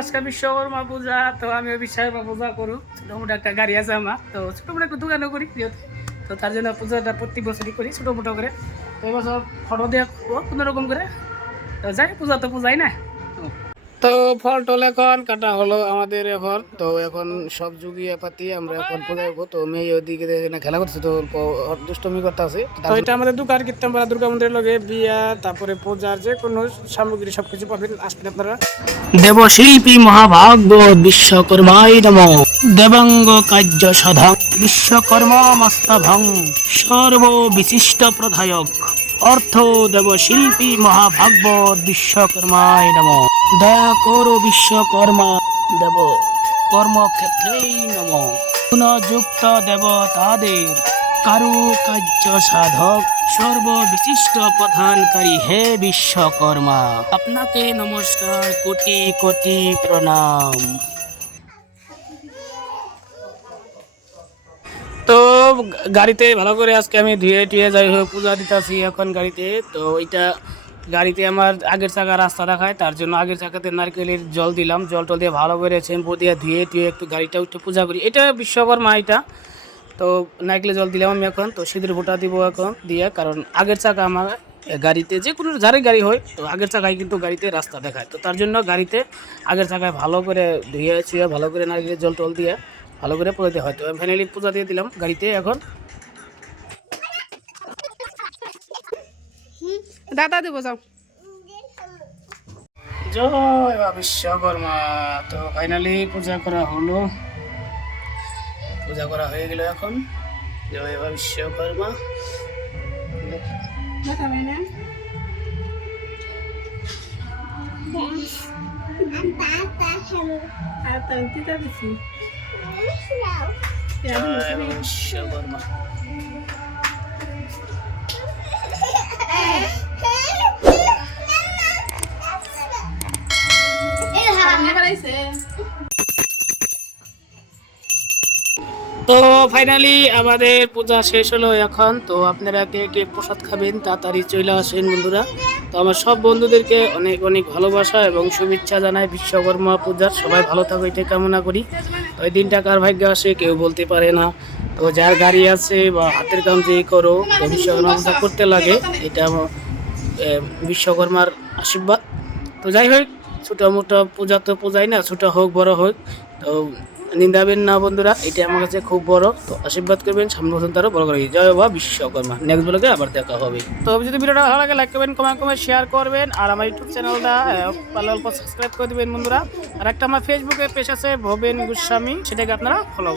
আজকে বিশ্বকর্মা পূজা, তো আমি বিশ্বকর্মা পূজা করু। ছোটমোটো একটা গাড়ি আছে আমার, তো ছোটমোটো একটু দোকানও করি যেহেতু, তো তার জন্য পূজাটা প্রত্যেক বছরই করি ছোটমোটো করে। তো এবছর ফটো দিয়ে কোনো রকম করে তো যাই, পূজা তো পূজাই না। তো ফল টল এখন কাটা হলো আমাদের এখন, তো এখন সব যুগিয়ে পাতি আমরা এখন পূজাব। তো মেয়ে ওইদিকে খেলা করছে, তো অল্প দুষ্টমি করতে আছে। তো এটা আমাদের দোকান কীর্তন পাড়া দুর্গা মন্দিরের লগে বিয়া, তারপরে পূজার যে কোনো সামগ্রী সবকিছু পাবেন, আসবেন আপনারা। দেবশিল্পী মহাভাগ্য বিশ্বকর্মাই নম, দেবাঙ্গ কার্য সাধক বিশ্বকর্মা মস্তাভং, সর্ব বিশিষ্ট প্রধায়ক অর্থ দেবশিল্পী মহাভাগবত বিশ্বকর্মায় নম। দয়া করো বিশ্বকর্মা দেব কর্মক্ষেত্রেই নম। গুণযুক্ত দেবতাদের কারুকার্য সাধক সর্ববিশিষ্ট প্রধানকারী হে বিশ্বকর্মা, আপনাকে নমস্কার, কোটি কোটি প্রণাম। তো গাড়িতে ভালো করে আজকে আমি ধুয়ে টুয়ে যাই হয়ে পূজা দিতেছি এখন গাড়িতে। তো ওইটা গাড়িতে আমার আগের চাকা রাস্তা দেখায়, তার জন্য আগের চাকাতে নারকেলের জল দিলাম, জল টল দিয়ে ভালো করে শ্যাম্পু দিয়ে ধুয়ে টুয়ে একটু গাড়িটা উঠে পূজা করি। এটা বিশ্বকর্মা এটা। তো নারকেলের জল দিলাম আমি এখন, তো সিঁদুর ফোঁটা দিব এখন দিয়ে, কারণ আগের চাকা আমার গাড়িতে যে কোনো যারই গাড়ি হয়, তো আগের চাকায় কিন্তু গাড়িতে রাস্তা দেখায়। তো তার জন্য গাড়িতে আগের চাকায় ভালো করে ধুয়ে ছুঁয়ে ভালো করে নারকেলের জল টল দিয়ে ভালো করে পূজাতে হয়। তো আমি ফাইনালি পূজা দিয়ে দিলাম গাড়িতে এখন। দাদা দেবো যাও। জয় মা বিশ্বকর্মা। তো ফাইনালি পূজা করা হলো, পূজা করা হয়ে গেল এখন। জয় মা বিশ্বকর্মা। জয় মা বিশ্বকর্মা। তো ফাইনালি আমাদের পূজা শেষ হলো এখন। তো আপনারা কে কে প্রসাদ খাবেন তাড়াতাড়ি চলে আসেন বন্ধুরা। তো আমার সব বন্ধুদেরকে অনেক অনেক ভালোবাসা এবং শুভেচ্ছা জানাই বিশ্বকর্মা পূজার। সবাই ভালো থাকো এটাই কামনা করি। তো এই দিনটা কার ভাগ্যে আসে কেউ বলতে পারে না। তো যার গাড়ি আছে বা হাতের কাম যেই করো, তো বিশ্বকর্মা পূজা করতে লাগে, এটা বিশ্বকর্মার আশীর্বাদ। তো যাই হোক, ছোটো মোটো পূজা তো পূজাই না, ছোটো হোক বড় হোক, তো নিন্দাবেন না বন্ধুরা, এটা আমার কাছে খুব বড়। তো আশীর্বাদ করবেন, সামনে বছর তারও বড় করে। জয় বাবা বিশ্বকর্মা। নেক্সট ব্লগে আবার দেখা হবে। তো যদি ভিডিওটা ভালো লাগে লাইক করবেন, কমেন্ট শেয়ার করবেন, আর আমার ইউটিউব চ্যানেলটা পারলে অল্প সাবস্ক্রাইব করে দেবেন বন্ধুরা। আর একটা আমার ফেসবুকে পেজ আছে ভবেন গোস্বামী, সেটাকে আপনারা ফলো করবেন।